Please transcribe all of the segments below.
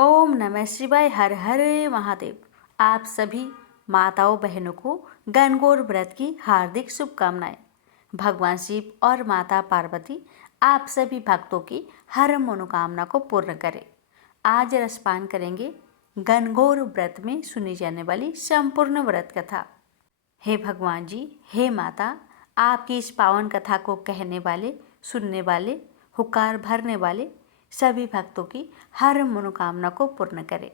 ओम नमः शिवाय। हर हर महादेव। आप सभी माताओं बहनों को गणगौर व्रत की हार्दिक शुभकामनाएं। भगवान शिव और माता पार्वती आप सभी भक्तों की हर मनोकामना को पूर्ण करें। आज रसपान करेंगे गणगौर व्रत में सुनी जाने वाली संपूर्ण व्रत कथा। हे भगवान जी, हे माता, आपकी इस पावन कथा को कहने वाले, सुनने वाले, हुकार भरने वाले सभी भक्तों की हर मनोकामना को पूर्ण करें।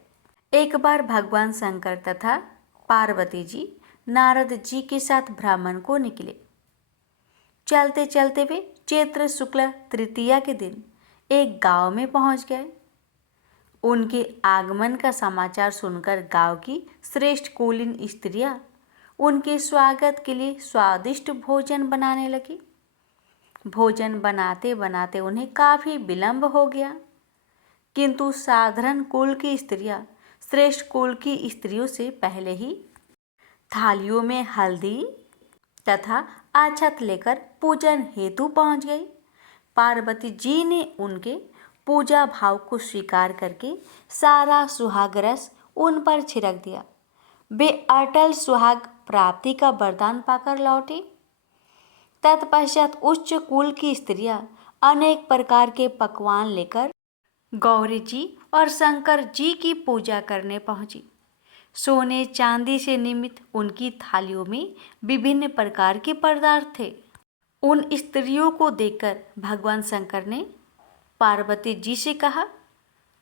एक बार भगवान शंकर तथा पार्वती जी नारद जी के साथ ब्राह्मण को निकले। चलते चलते वे चैत्र शुक्ल तृतीया के दिन एक गांव में पहुंच गए। उनके आगमन का समाचार सुनकर गांव की श्रेष्ठ कुलीन स्त्रियां उनके स्वागत के लिए स्वादिष्ट भोजन बनाने लगी। भोजन बनाते बनाते उन्हें काफ़ी विलंब हो गया, किंतु साधारण कुल की स्त्रियां श्रेष्ठ कुल की स्त्रियों से पहले ही थालियों में हल्दी तथा अक्षत लेकर पूजन हेतु पहुंच गई। पार्वती जी ने उनके पूजा भाव को स्वीकार करके सारा सुहाग रस उन पर छिड़क दिया। वे अटल सुहाग प्राप्ति का वरदान पाकर लौटी। तत्पश्चात उच्च कुल की स्त्रियां अनेक प्रकार के पकवान लेकर गौरी जी और शंकर जी की पूजा करने पहुंची। सोने चांदी से निर्मित उनकी थालियों में विभिन्न प्रकार के पदार्थ थे। उन स्त्रियों को देखकर भगवान शंकर ने पार्वती जी से कहा,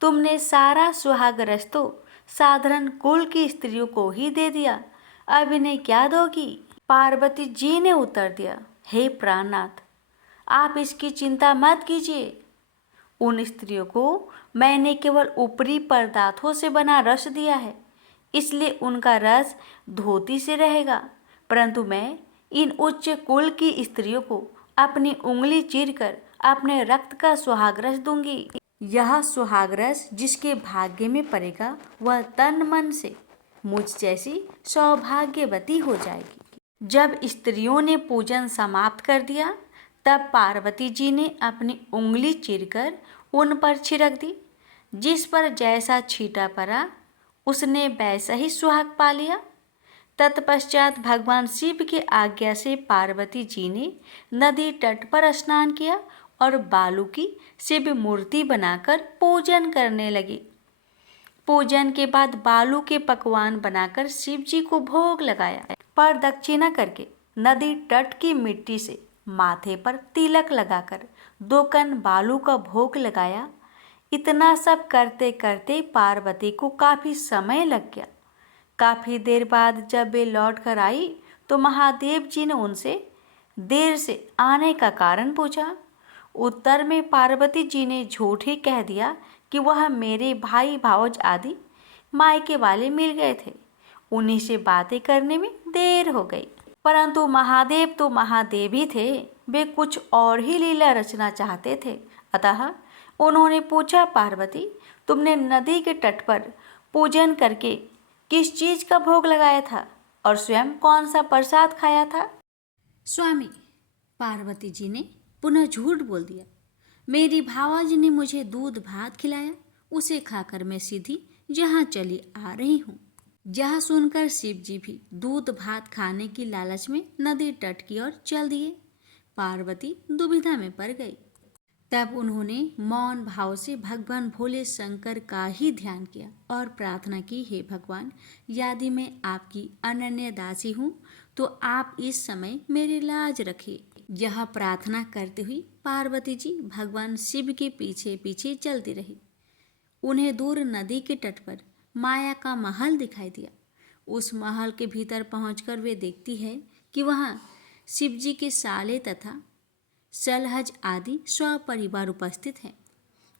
तुमने सारा सुहाग रस तो साधारण कुल की स्त्रियों को ही दे दिया, अब इन्हें क्या दोगी? पार्वती जी ने उत्तर दिया, हे प्राणनाथ, आप इसकी चिंता मत कीजिए। उन स्त्रियों को मैंने केवल ऊपरी पदार्थों से बना रस दिया है, इसलिए उनका रस धोती से रहेगा, परंतु मैं इन उच्च कुल की स्त्रियों को अपनी उंगली चीरकर अपने रक्त का सुहागरस दूंगी। यह सुहागरस जिसके भाग्य में पड़ेगा वह तन मन से मुझ जैसी सौभाग्यवती हो जाएगी। जब स्त्रियों ने पूजन समाप्त कर दिया, तब पार्वती जी ने अपनी उंगली चीरकर उन पर छिड़क दी। जिस पर जैसा छींटा पड़ा उसने वैसा ही सुहाग पा लिया। तत्पश्चात भगवान शिव की आज्ञा से पार्वती जी ने नदी तट पर स्नान किया और बालू की शिव मूर्ति बनाकर पूजन करने लगी। पूजन के बाद बालू के पकवान बनाकर शिव जी को भोग लगाया। पर दक्षिणा करके नदी तट की मिट्टी से माथे पर तिलक लगाकर 2 कण बालू का भोग लगाया। इतना सब करते करते पार्वती को काफ़ी समय लग गया। काफ़ी देर बाद जब वे लौट कर आई तो महादेव जी ने उनसे देर से आने का कारण पूछा। उत्तर में पार्वती जी ने झूठ ही कह दिया कि वह मेरे भाई भावज आदि मायके वाले मिल गए थे, उन्हीं से बातें करने में देर हो गई। परंतु महादेव तो महादेव ही थे, वे कुछ और ही लीला रचना चाहते थे। अतः उन्होंने पूछा, पार्वती, तुमने नदी के तट पर पूजन करके किस चीज़ का भोग लगाया था और स्वयं कौन सा प्रसाद खाया था? स्वामी, पार्वती जी ने पुनः झूठ बोल दिया। मेरी भावाजी ने मुझे दूध भात खिलाया, उसे खाकर मैं सीधी जहाँ चली आ रही हूँ। यह सुनकर शिव जी भी दूध भात खाने की लालच में नदी तट की ओर चल दिए। पार्वती दुविधा में पड़ गई। तब उन्होंने मौन भाव से भगवान भोले शंकर का ही ध्यान किया और प्रार्थना की, हे भगवान, यदि मैं आपकी अनन्य दासी हूँ तो आप इस समय मेरी लाज रखिए। यह प्रार्थना करते हुए पार्वती जी भगवान शिव के पीछे पीछे चलती रही। उन्हें दूर नदी के तट पर माया का महल दिखाई दिया। उस महल के भीतर पहुंचकर वे देखती है कि वहाँ शिव जी के साले तथा सलहज आदि स्वपरिवार उपस्थित हैं।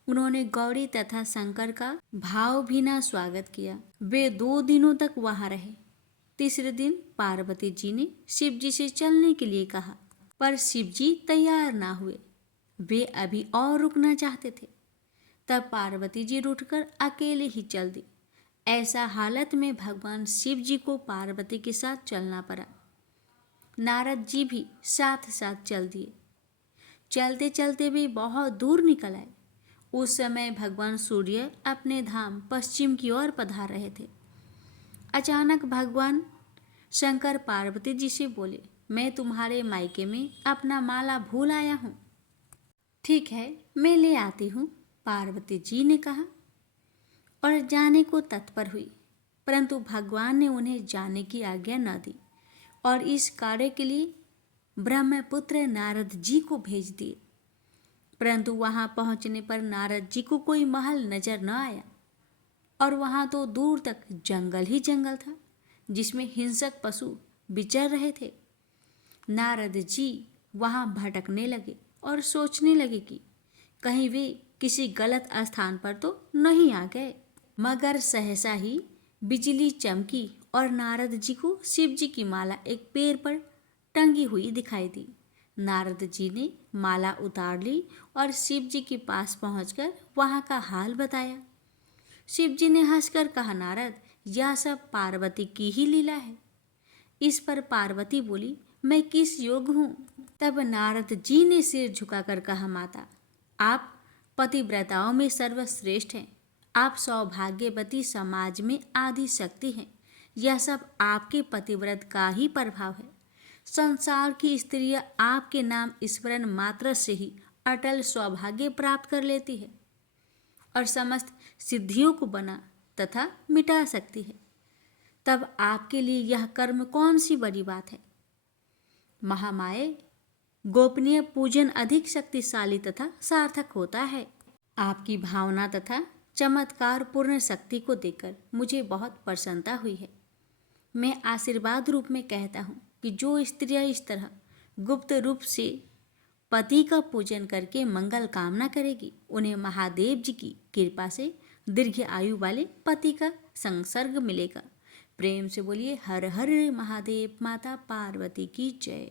उन्होंने गौरी तथा शंकर का भावभीना स्वागत किया। वे 2 दिनों तक वहां रहे। तीसरे दिन पार्वती जी ने शिव जी से चलने के लिए कहा, पर शिव जी तैयार ना हुए। वे अभी और रुकना चाहते थे। तब पार्वती जी उठकर अकेले ही चल दी। ऐसा हालत में भगवान शिव जी को पार्वती के साथ चलना पड़ा। नारद जी भी साथ साथ चल दिए। चलते चलते वे बहुत दूर निकल आए। उस समय भगवान सूर्य अपने धाम पश्चिम की ओर पधार रहे थे। अचानक भगवान शंकर पार्वती जी से बोले, मैं तुम्हारे मायके में अपना माला भूल आया हूँ। ठीक है, मैं ले आती हूँ, पार्वती जी ने कहा और जाने को तत्पर हुई। परंतु भगवान ने उन्हें जाने की आज्ञा न दी और इस कार्य के लिए ब्रह्मपुत्र नारद जी को भेज दिए। परंतु वहां पहुंचने पर नारद जी को कोई महल नजर न आया और वहां तो दूर तक जंगल ही जंगल था जिसमें हिंसक पशु विचर रहे थे। नारद जी वहां भटकने लगे और सोचने लगे कि कहीं वे किसी गलत स्थान पर तो नहीं आ गए। मगर सहसा ही बिजली चमकी और नारद जी को शिव जी की माला एक पेड़ पर टंगी हुई दिखाई दी। नारद जी ने माला उतार ली और शिव जी के पास पहुंचकर वहां का हाल बताया। शिव जी ने हंसकर कहा, नारद, यह सब पार्वती की ही लीला है। इस पर पार्वती बोली, मैं किस योग हूँ? तब नारद जी ने सिर झुकाकर कहा, माता, आप पतिव्रताओं में सर्वश्रेष्ठ हैं। आप सौभाग्यवती समाज में आदि शक्ति हैं। यह सब आपके पतिव्रत का ही प्रभाव है। संसार की स्त्रियां आपके नाम स्मरण मात्र से ही अटल सौभाग्य प्राप्त कर लेती है और समस्त सिद्धियों को बना तथा मिटा सकती है। तब आपके लिए यह कर्म कौन सी बड़ी बात है? महामाये, गोपनीय पूजन अधिक शक्तिशाली तथा सार्थक होता है। आपकी भावना तथा चमत्कार पूर्ण शक्ति को देखकर मुझे बहुत प्रसन्नता हुई है। मैं आशीर्वाद रूप में कहता हूँ कि जो स्त्रियां इस तरह गुप्त रूप से पति का पूजन करके मंगल कामना करेगी, उन्हें महादेव जी की कृपा से दीर्घ आयु वाले पति का संसर्ग मिलेगा। प्रेम से बोलिए हर हर महादेव। माता पार्वती की जय।